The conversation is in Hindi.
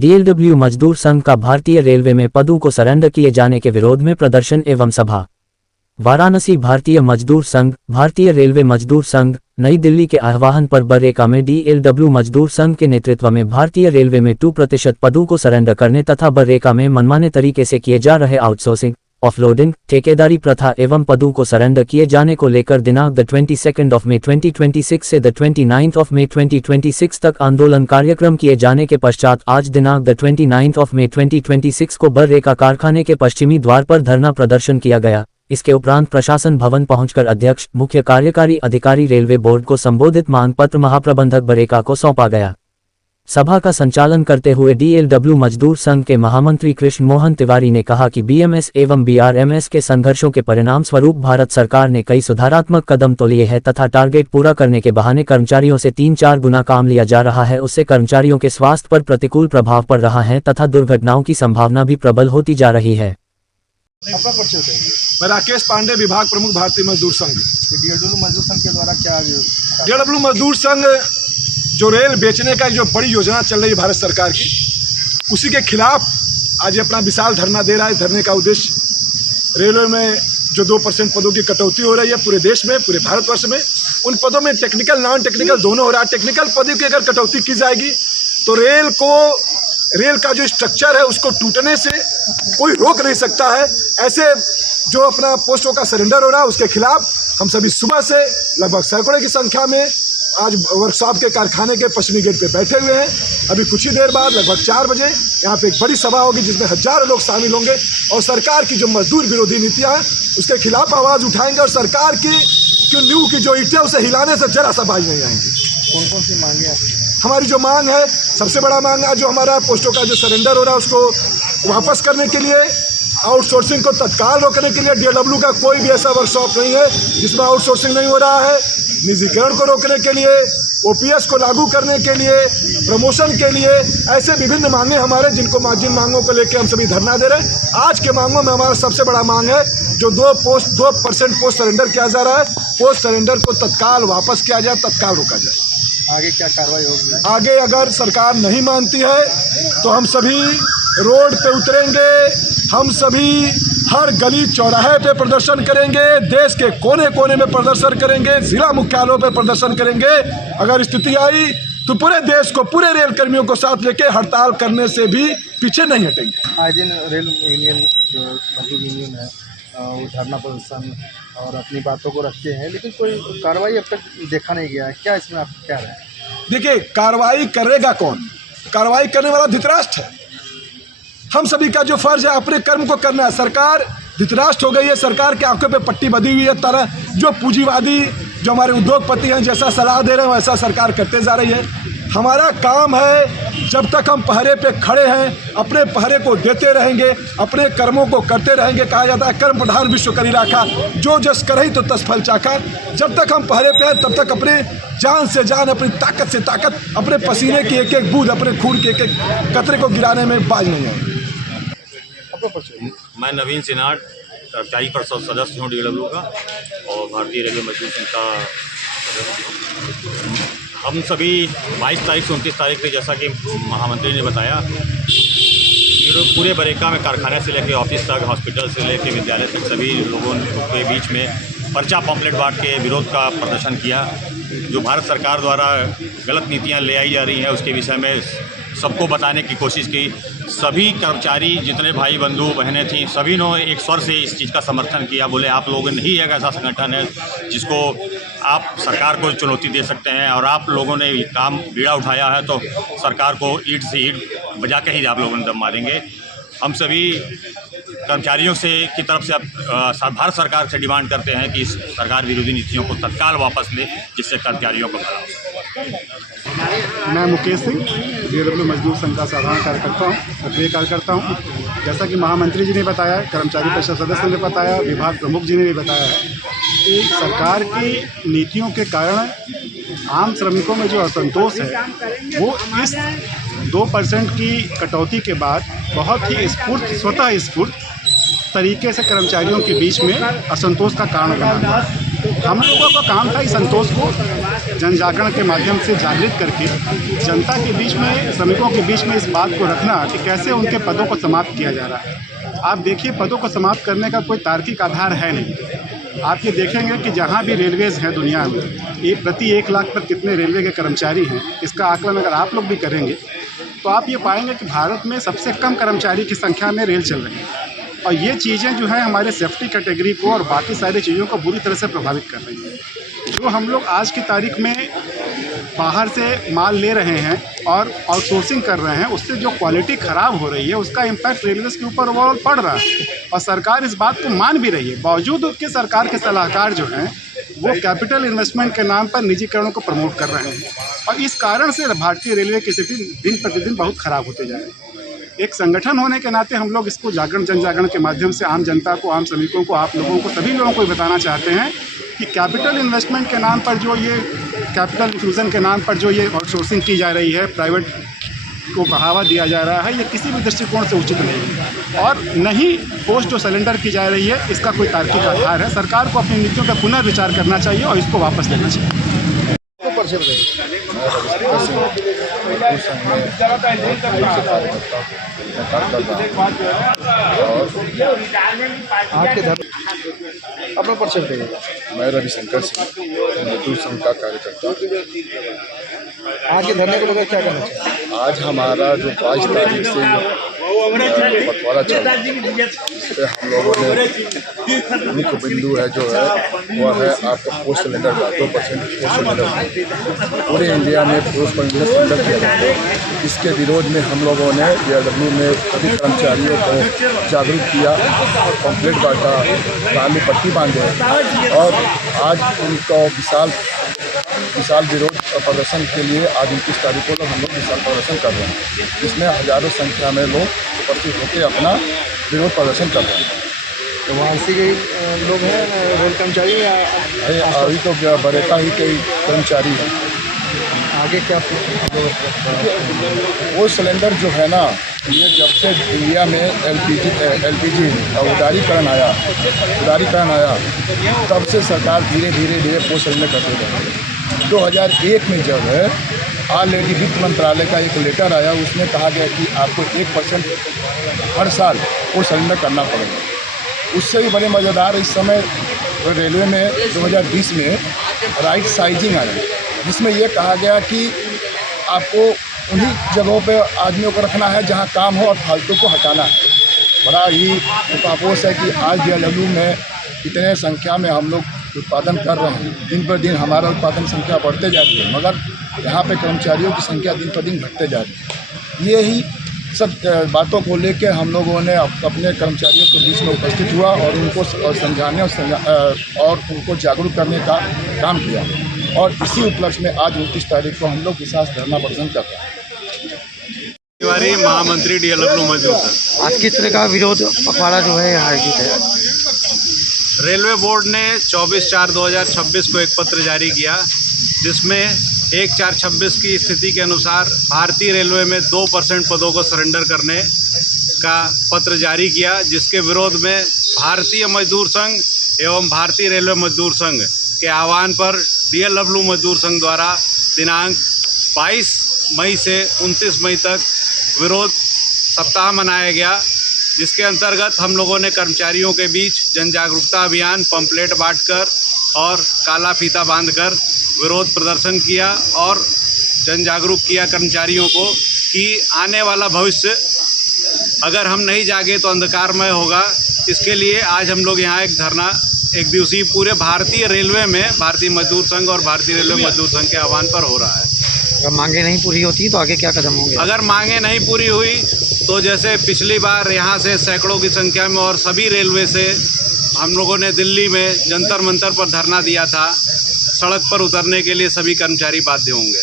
डीएलडब्ल्यू मजदूर संघ का भारतीय रेलवे में पदों को सरेंडर किए जाने के विरोध में प्रदर्शन एवं सभा। वाराणसी भारतीय मजदूर संघ, भारतीय रेलवे मजदूर संघ, नई दिल्ली के आह्वान पर बरेका में डीएलडब्ल्यू मजदूर संघ के नेतृत्व में भारतीय रेलवे में 2% पदों को सरेंडर करने तथा बरेका में मनमाने तरीके से किए जा रहे आउटसोर्सिंग, ऑफलोडिंग, ठेकेदारी प्रथा एवं पदों को सरेंडर किए जाने को लेकर दिनांक 22 मई 2026 से 29 मई 2026 तक आंदोलन कार्यक्रम किए जाने के पश्चात आज दिनांक 29 मई 2026 को बरेका कारखाने के पश्चिमी द्वार पर धरना प्रदर्शन किया गया। इसके उपरांत प्रशासन भवन पहुंचकर अध्यक्ष, मुख्य कार्यकारी अधिकारी रेलवे बोर्ड को संबोधित मांग पत्र महाप्रबंधक बरेका को सौंपा गया। सभा का संचालन करते हुए डीएलडब्ल्यू मजदूर संघ के महामंत्री कृष्ण मोहन तिवारी ने कहा कि बीएमएस एवं बीआरएमएस के संघर्षों के परिणाम स्वरूप भारत सरकार ने कई सुधारात्मक कदम तो लिए हैं तथा टारगेट पूरा करने के बहाने कर्मचारियों से 3-4 गुना काम लिया जा रहा है। उससे कर्मचारियों के स्वास्थ्य पर प्रतिकूल प्रभाव पड़ रहा है तथा दुर्घटनाओं की संभावना भी प्रबल होती जा रही है। मैं राकेश पांडे, विभाग प्रमुख, भारतीय मजदूर संघ। डीएलडब्ल्यू मजदूर संघ के द्वारा क्या डीएलडब्ल्यू मजदूर संघ जो रेल बेचने का जो बड़ी योजना चल रही है भारत सरकार की, उसी के खिलाफ आज अपना विशाल धरना दे रहा है। धरने का उद्देश्य रेलवे में जो 2% पदों की कटौती हो रही है पूरे देश में, पूरे भारतवर्ष में, उन पदों में टेक्निकल नॉन टेक्निकल दोनों हो रहा है। टेक्निकल पदों की अगर कटौती की जाएगी तो रेल का जो स्ट्रक्चर है उसको टूटने से कोई रोक नहीं सकता है। ऐसे जो अपना पोस्टों का सरेंडर हो रहा है उसके खिलाफ हम सभी सुबह से लगभग सैकड़ों की संख्या में आज वर्कशॉप के कारखाने के पश्चिमी गेट पे बैठे हुए हैं। अभी कुछ ही देर बाद लगभग 4 बजे यहाँ पे एक बड़ी सभा होगी जिसमें हजारों लोग शामिल होंगे और सरकार की जो मजदूर विरोधी नीतियाँ हैं उसके खिलाफ आवाज़ उठाएंगे और सरकार की नींव की जो ईंटें उसे हिलाने से जरा सा बाज नहीं आएंगी। कौन कौन सी मांगे आपकी? हमारी जो मांग है, सबसे बड़ा मांग है जो हमारा पोस्टों का जो सरेंडर हो रहा है उसको वापस करने के लिए, आउटसोर्सिंग को तत्काल रोकने के लिए। डीएलडब्ल्यू का कोई भी ऐसा वर्कशॉप नहीं है जिसमें आउटसोर्सिंग नहीं हो रहा है। निजीकरण को रोकने के लिए, ओपीएस को लागू करने के लिए, प्रमोशन के लिए, ऐसे विभिन्न मांगे हमारे जिन मांगों को लेकर हम सभी धरना दे रहे हैं। आज के मांगों में हमारा सबसे बड़ा मांग है जो 2% पोस्ट सरेंडर किया जा रहा है, पोस्ट सरेंडर को तत्काल वापस किया जाए, तत्काल रोका जाए। आगे क्या कार्रवाई होगी? आगे अगर सरकार नहीं मानती है तो हम सभी रोड पे उतरेंगे, हम सभी हर गली चौराहे पे प्रदर्शन करेंगे, देश के कोने कोने में प्रदर्शन करेंगे, जिला मुख्यालयों पे प्रदर्शन करेंगे। अगर स्थिति आई तो पूरे देश को, पूरे रेल कर्मियों को साथ लेके हड़ताल करने से भी पीछे नहीं हटेंगे। आज दिन रेल यूनियन जो मजदूर यूनियन है वो धरना प्रदर्शन और अपनी बातों को रखते हैं, लेकिन कोई कार्रवाई अब तक देखा नहीं गया है। क्या इसमें आप क्या रहे हैं? देखिए, कार्रवाई करेगा कौन? कार्रवाई करने वाला धृतराष्ट्र है। हम सभी का जो फर्ज है अपने कर्म को करना है। सरकार धृतराष्ट्र हो गई है, सरकार के आंखों पे पट्टी बंधी हुई है। तरह जो पूंजीवादी, जो हमारे उद्योगपति हैं, जैसा सलाह दे रहे हैं वैसा सरकार करते जा रही है। हमारा काम है, जब तक हम पहरे पे खड़े हैं अपने पहरे को देते रहेंगे, अपने कर्मों को करते रहेंगे। कहा जाता है कर्म प्रधान विश्व करी राखा, जो जस करही तो तस फल चाखा। जब तक हम पहरे पे हैं तब तक अपने जान से जान, अपनी ताकत से ताकत, अपने पसीने की एक एक बूंद, अपने खून के एक एक कतरे को गिराने में बाज नहीं आएंगे। मैं नवीन सिन्हा, कर्मचारी परिषद सदस्य हूँ डीएलडब्ल्यू का और भारतीय रेलवे मजदूर संघ का सदस्य। हम सभी 22 तारीख से 29 तारीख तक, जैसा कि महामंत्री ने बताया, पूरे बरेका में कारखाने से लेकर ऑफिस तक, हॉस्पिटल से लेकर विद्यालय तक सभी लोगों के बीच में पर्चा पम्पलेट बांट के विरोध का प्रदर्शन किया। जो भारत सरकार द्वारा गलत नीतियां ले आई जा रही हैं उसके विषय में सबको बताने की कोशिश की। सभी कर्मचारी, जितने भाई बंधु बहनें थीं, सभी ने एक स्वर से इस चीज़ का समर्थन किया। बोले आप लोग नहीं एक ऐसा संगठन है जिसको आप सरकार को चुनौती दे सकते हैं और आप लोगों ने काम बीड़ा उठाया है तो सरकार को ईंट से ईंट बजा के ही आप लोगों ने दम मारेंगे। हम सभी कर्मचारियों से की तरफ से अब भारत सरकार से डिमांड करते हैं कि इस सरकार विरोधी नीतियों को तत्काल वापस ले, जिससे कर्मचारियों को भला हो। मैं मुकेश सिंह, डीएलडब्ल्यू मजदूर संघ का साधारण कार्यकर्ता हूँ, सक्रिय कार्यकर्ता हूँ। जैसा कि महामंत्री जी ने बताया, कर्मचारी परिषद सदस्य ने बताया, विभाग प्रमुख जी ने भी बताया है कि सरकार की नीतियों के कारण आम श्रमिकों में जो असंतोष है वो इस 2% की कटौती के बाद बहुत ही स्वतः स्फूर्त तरीके से कर्मचारियों के बीच में असंतोष का कारण बना। हम लोगों का काम था इस संतोष को जन जागरण के माध्यम से जागृत करके जनता के बीच में, श्रमिकों के बीच में इस बात को रखना कि कैसे उनके पदों को समाप्त किया जा रहा है। आप देखिए, पदों को समाप्त करने का कोई तार्किक आधार है नहीं। आप ये देखेंगे कि जहाँ भी रेलवेज़ हैं दुनिया में, ये प्रति 1 लाख पर कितने रेलवे के कर्मचारी हैं, इसका आकलन अगर आप लोग भी करेंगे तो आप ये पाएंगे कि भारत में सबसे कम कर्मचारी की संख्या में रेल चल रही है। और ये चीज़ें जो है हमारे सेफ्टी कैटेगरी को और बाकी सारी चीज़ों को बुरी तरह से प्रभावित कर रही है। जो हम लोग आज की तारीख में बाहर से माल ले रहे हैं और आउटसोर्सिंग कर रहे हैं, उससे जो क्वालिटी ख़राब हो रही है उसका इम्पैक्ट रेलवेज़ के ऊपर ओवरऑल पड़ रहा है और सरकार इस बात को मान भी रही है। बावजूद उसके सरकार के सलाहकार जो हैं वो कैपिटल इन्वेस्टमेंट के नाम पर निजीकरणों को प्रमोट कर रहे हैं और इस कारण से भारतीय रेलवे की स्थिति दिन प्रतिदिन बहुत ख़राब होते जा रही है। एक संगठन होने के नाते हम लोग इसको जन जागरण के माध्यम से आम जनता को, आम श्रमिकों को, आप लोगों को, सभी लोगों को बताना चाहते हैं कि कैपिटल इन्वेस्टमेंट के नाम पर जो ये कैपिटल इन्फ्यूज़न के नाम पर जो ये आउटसोर्सिंग की जा रही है, प्राइवेट को बढ़ावा दिया जा रहा है, ये किसी भी दृष्टिकोण से उचित नहीं है और न ही पोस्ट जो सिलेंडर की जा रही है इसका कोई तार्किक आधार है। सरकार को अपनी नीतियों का पुनर्विचार करना चाहिए और इसको वापस लेना चाहिए। अपना परिचय बताइए। मैं रविशंकर सिंह, मजदूर संघ का कार्यकर्ता। आज के धरने को लेकर क्या कहना चाहिए? आज हमारा जो 22 तारीख से पखवाड़ा चल रहा है, इस पर हम लोगों ने मुख्य बिंदु है जो है वह है आपका पोस्ट सिलेंडर का 2% पोस्ट सिलेंडर पूरे इंडिया में पोस्ट सिलेंडर किया जाता है। इसके विरोध में हम लोगों ने DRW में सभी कर्मचारियों को जागरूक किया, पम्फलेट बांटा, काली पट्टी बांधे और आज उनको विशाल विरोध प्रदर्शन के लिए आज 29 तारीख को हम लोग विशाल प्रदर्शन कर रहे हैं, जिसमें हजारों संख्या में लोग उपस्थित होकर अपना विरोध प्रदर्शन कर रहे हैं। तो वहाँ से कई लोग हैं रेल कर्मचारी या अभी तो बरेटा ही कई कर्मचारी हैं। आगे क्या वो सिलेंडर जो है ना, ये जब से इंडिया में LPG उदारीकरण आया तब से सरकार धीरे धीरे पोस्ट सिलेंडर करते गए। 2001 में जब है ऑलरेडी वित्त मंत्रालय का एक लेटर आया, उसमें कहा गया कि आपको 1% हर साल वो सिलेंडर करना पड़ेगा। उससे भी बड़े मज़ेदार इस समय रेलवे में 2020 में राइट साइजिंग आया, जिसमें ये कहा गया कि आपको उन्हीं जगहों पे आदमियों को रखना है जहाँ काम हो और फालतू को हटाना है। बड़ा ही दुखापोष है कि आज DRW में इतने संख्या में हम लोग उत्पादन कर रहे हैं, दिन पर दिन हमारा उत्पादन संख्या बढ़ते जा रही है, मगर यहाँ पे कर्मचारियों की संख्या दिन पर दिन घटते जा रही है। ये ही सब बातों को लेकर हम लोगों ने अपने कर्मचारियों के बीच में उपस्थित हुआ और उनको समझाने और उनको जागरूक करने का काम किया और इसी उपलक्ष्य में आज 29 तारीख को हम लोग विशाल धरना प्रदर्शन कर रहे हैं। महामंत्री DRW मजदूर संघ। आज किस तरह का विरोध पखवाड़ा जो है आयोजित है? रेलवे बोर्ड ने 24/4/2026 को एक पत्र जारी किया, जिसमें 1/4/26 की स्थिति के अनुसार भारतीय रेलवे में 2% पदों को सरेंडर करने का पत्र जारी किया, जिसके विरोध में भारतीय मजदूर संघ एवं भारतीय रेलवे मजदूर संघ के आह्वान पर DRW मजदूर संघ द्वारा दिनांक 22 मई से 29 मई तक विरोध सप्ताह मनाया गया, जिसके अंतर्गत हम लोगों ने कर्मचारियों के बीच जन जागरूकता अभियान, पंपलेट बांटकर और काला फीता बांधकर विरोध प्रदर्शन किया और जन जागरूक किया कर्मचारियों को कि आने वाला भविष्य अगर हम नहीं जागे तो अंधकारमय होगा। इसके लिए आज हम लोग यहाँ एक धरना एक दिवसीय पूरे भारतीय रेलवे में भारतीय मजदूर संघ और भारतीय रेलवे मजदूर संघ के आह्वान पर हो रहा है। अगर मांगे नहीं पूरी होती तो आगे क्या कदम होंगे? अगर मांगे नहीं पूरी हुई तो जैसे पिछली बार यहाँ से सैकड़ों की संख्या में और सभी रेलवे से हम लोगों ने दिल्ली में जंतर मंतर पर धरना दिया था, सड़क पर उतरने के लिए सभी कर्मचारी बाध्य होंगे।